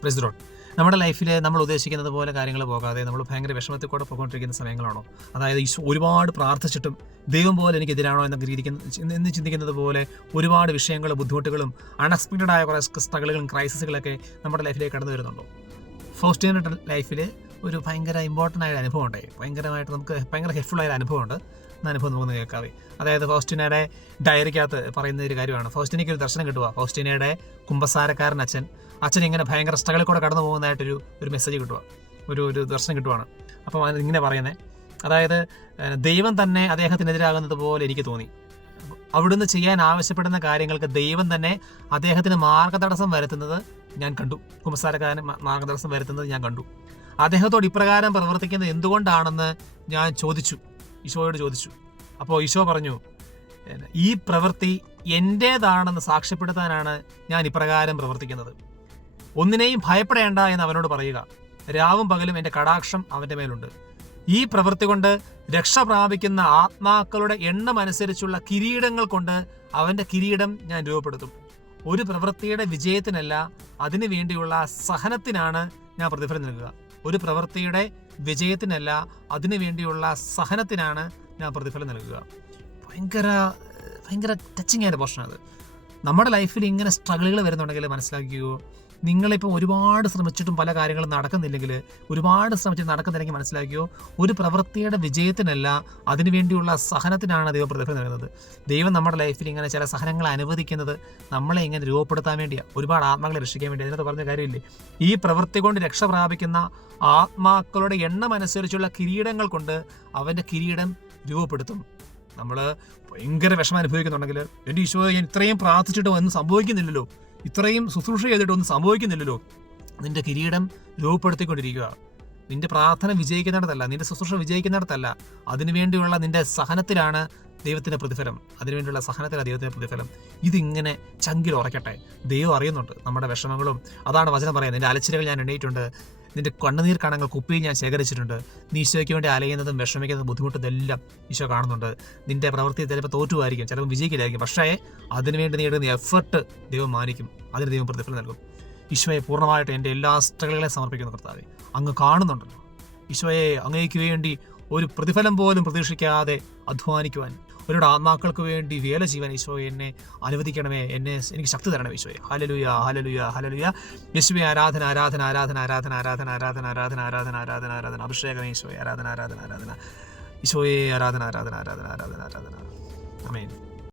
Praise the Lord. നമ്മുടെ ലൈഫിൽ നമ്മൾ ഉദ്ദേശിക്കുന്നത് പോലെ കാര്യങ്ങൾ പോകാതെ നമ്മൾ ഭയങ്കര വിഷമത്തിൽ കൂടെ പോയിക്കൊണ്ടിരിക്കുന്ന സമയങ്ങളാണോ? അതായത് ഈശോ ഒരുപാട് പ്രാർത്ഥിച്ചിട്ടും ദൈവം പോലെ എനിക്ക് എതിരാണോ എന്നൊക്കെ എന്ന് ചിന്തിക്കുന്നത് പോലെ ഒരുപാട് വിഷയങ്ങളും ബുദ്ധിമുട്ടുകളും അൺഎക്സ്പെക്റ്റഡ് ആയ കുറേ സ്ട്രഗിളുകളും ക്രൈസിസുകളൊക്കെ നമ്മുടെ ലൈഫിലേക്ക് കടന്നു വരുന്നുണ്ടോ? ഫൗസ്റ്റീനയുടെ ലൈഫിൽ ഒരു ഭയങ്കര ഇമ്പോർട്ടൻ്റ് ആയ അനുഭവം ഉണ്ടായി. ഭയങ്കരമായിട്ട് നമുക്ക് ഭയങ്കര ഹെൽപ്ഫുൾ ആയ അനുഭവമുണ്ട്. അനുഭവം നമുക്കൊന്ന് കേൾക്കാവേ. അതായത് ഫൗസ്റ്റീനയുടെ ഡയറിക്കകത്ത് പറയുന്ന ഒരു കാര്യമാണ്. ഫൗസ്റ്റീനയ്ക്ക് ഒരു ദർശനം കിട്ടുക. ഫൗസ്റ്റീനയുടെ കുമ്പസാരക്കാരൻ അച്ഛൻ ഇങ്ങനെ ഭയങ്കര സ്ട്രഗിളിൽ കൂടെ കടന്നു പോകുന്നതായിട്ടൊരു മെസ്സേജ് കിട്ടുക, ഒരു ദർശനം കിട്ടുവാണ്. അപ്പം അത് ഇങ്ങനെ പറയുന്നത്, അതായത് ദൈവം തന്നെ അദ്ദേഹത്തിനെതിരാകുന്നത് പോലെ എനിക്ക് തോന്നി. അവിടുന്ന് ചെയ്യാൻ ആവശ്യപ്പെടുന്ന കാര്യങ്ങൾക്ക് ദൈവം തന്നെ അദ്ദേഹത്തിന് മാർഗതടസ്സം വരുത്തുന്നത് ഞാൻ കണ്ടു. കുമ്പസാരക്കാരന് മാർഗതടസ്സം വരുത്തുന്നത് ഞാൻ കണ്ടു. അദ്ദേഹത്തോട് ഇപ്രകാരം പ്രവർത്തിക്കുന്നത് എന്തുകൊണ്ടാണെന്ന് ഞാൻ ഈശോയോട് ചോദിച്ചു. അപ്പോൾ ഈശോ പറഞ്ഞു, ഈ പ്രവൃത്തി എൻ്റേതാണെന്ന് സാക്ഷ്യപ്പെടുത്താനാണ് ഞാൻ ഇപ്രകാരം പ്രവർത്തിക്കുന്നത്. ഒന്നിനെയും ഭയപ്പെടേണ്ട എന്ന് അവനോട് പറയുക. രാവും പകലും എൻ്റെ കടാക്ഷം അവൻ്റെ മേലുണ്ട്. ഈ പ്രവൃത്തി കൊണ്ട് രക്ഷ പ്രാപിക്കുന്ന ആത്മാക്കളുടെ എണ്ണം അനുസരിച്ചുള്ള കിരീടങ്ങൾ കൊണ്ട് അവൻ്റെ കിരീടം ഞാൻ രൂപപ്പെടുത്തും. ഒരു പ്രവൃത്തിയുടെ വിജയത്തിനല്ല, അതിനു വേണ്ടിയുള്ള സഹനത്തിനാണ് ഞാൻ പ്രതിഫലം നൽകുക. ഒരു പ്രവൃത്തിയുടെ വിജയത്തിനല്ല, അതിനു വേണ്ടിയുള്ള സഹനത്തിനാണ് ഞാൻ പ്രതിഫലം നൽകുക. ഭയങ്കര ടച്ചിങ് ആയ പോർഷൻ അത്. നമ്മുടെ ലൈഫിൽ ഇങ്ങനെ സ്ട്രഗിളുകൾ വരുന്നുണ്ടെങ്കിൽ മനസ്സിലാക്കിയോ, നിങ്ങളിപ്പോൾ ഒരുപാട് ശ്രമിച്ചിട്ടും പല കാര്യങ്ങളും നടക്കുന്നില്ലെങ്കിൽ, മനസ്സിലാക്കിയോ, ഒരു പ്രവൃത്തിയുടെ വിജയത്തിനല്ല, അതിനുവേണ്ടിയുള്ള സഹനത്തിനാണ് ദൈവം പ്രതിഫലം നൽകുന്നത്. ദൈവം നമ്മുടെ ലൈഫിൽ ഇങ്ങനെ ചില സഹനങ്ങൾ അനുവദിക്കുന്നത് നമ്മളെ ഇങ്ങനെ രൂപപ്പെടുത്താൻ വേണ്ടിയാണ്, ഒരുപാട് ആത്മാക്കളെ രക്ഷിക്കാൻ വേണ്ടി. അതിനകത്ത് പറഞ്ഞ കാര്യമില്ലേ, ഈ പ്രവൃത്തി കൊണ്ട് രക്ഷ പ്രാപിക്കുന്ന ആത്മാക്കളുടെ എണ്ണം അനുസരിച്ചുള്ള കിരീടങ്ങൾ കൊണ്ട് അവൻ്റെ കിരീടം രൂപപ്പെടുത്തും. നമ്മൾ ഭയങ്കര വിഷമം അനുഭവിക്കുന്നുണ്ടെങ്കിൽ, എൻ്റെ ഈശോ, ഞാൻ ഇത്രയും പ്രാർത്ഥിച്ചിട്ട് ഒന്നും സംഭവിക്കുന്നില്ലല്ലോ, ഇത്രയും ശുശ്രൂഷ ചെയ്തിട്ടൊന്നും സംഭവിക്കുന്നില്ലല്ലോ, നിന്റെ കിരീടം രൂപപ്പെടുത്തിക്കൊണ്ടിരിക്കുക. നിന്റെ പ്രാർത്ഥന വിജയിക്കുന്നിടത്തല്ല, നിന്റെ ശുശ്രൂഷ വിജയിക്കുന്നിടത്തല്ല, അതിനുവേണ്ടിയുള്ള നിന്റെ സഹനത്തിലാണ് ദൈവത്തിൻ്റെ പ്രതിഫലം. അതിനുവേണ്ടിയുള്ള സഹനത്തിലാണ് ദൈവത്തിൻ്റെ പ്രതിഫലം. ഇതിങ്ങനെ ചങ്കിൽ ഉറയ്ക്കട്ടെ. ദൈവം അറിയുന്നുണ്ട് നമ്മുടെ വിഷമങ്ങളും. അതാണ് വചനം പറയുന്നത്, നിന്റെ അലച്ചിലുകൾ ഞാൻ എണ്ണീയിട്ടുണ്ട്, നിന്റെ കണ്ണുനീർ കണങ്ങൾ കുപ്പിയിൽ ഞാൻ ശേഖരിച്ചിട്ടുണ്ട്. നീ ഈശോയ്ക്ക് വേണ്ടി അലയുന്നതും വിഷമിക്കുന്നതും ബുദ്ധിമുട്ടുന്നതെല്ലാം ഈശോ കാണുന്നുണ്ട്. നിന്റെ പ്രവൃത്തി ചിലപ്പോൾ തോറ്റുമായിരിക്കും, ചിലപ്പോൾ വിജയിക്കില്ലായിരിക്കും, പക്ഷേ അതിനുവേണ്ടി നീ എടുക്കുന്ന എഫർട്ട് ദൈവം മാനിക്കും, അതിന് ദൈവം പ്രതിഫലം നൽകും. ഈശോയെ പൂർണ്ണമായിട്ട് എൻ്റെ എല്ലാ സ്ട്രഗിളുകളെ സമർപ്പിക്കുന്ന കർത്താവേ, അങ്ങ് കാണുന്നുണ്ടല്ലോ. ഈശോയെ, അങ്ങേക്ക് വേണ്ടി ഒരു പ്രതിഫലം പോലും പ്രതീക്ഷിക്കാതെ അധ്വാനിക്കുവാൻ, ഒരുപാട് ആത്മാക്കൾക്ക് വേണ്ടി വേല ചെയ്യുവാൻ ഈശോയെ എന്നെ അനുവദിക്കണമേ, എനിക്ക് ശക്തി തരണമേ ഈശോയെ. Hallelujah, hallelujah, hallelujah. യേശുവേ, ആരാധന, ആരാധന, ആരാധന, ആരാധന, ആരാധന, ആരാധന, ആരാധന, ആരാധന, ആരാധന, ആരാധന. അഭിഷേകം ഈശോയെ, ആരാധന, ആരാധന, ആരാധന. ഈശോയെ, ആരാധന, ആരാധന, ആരാധന, ആരാധന, ആരാധന. ആമേൻ.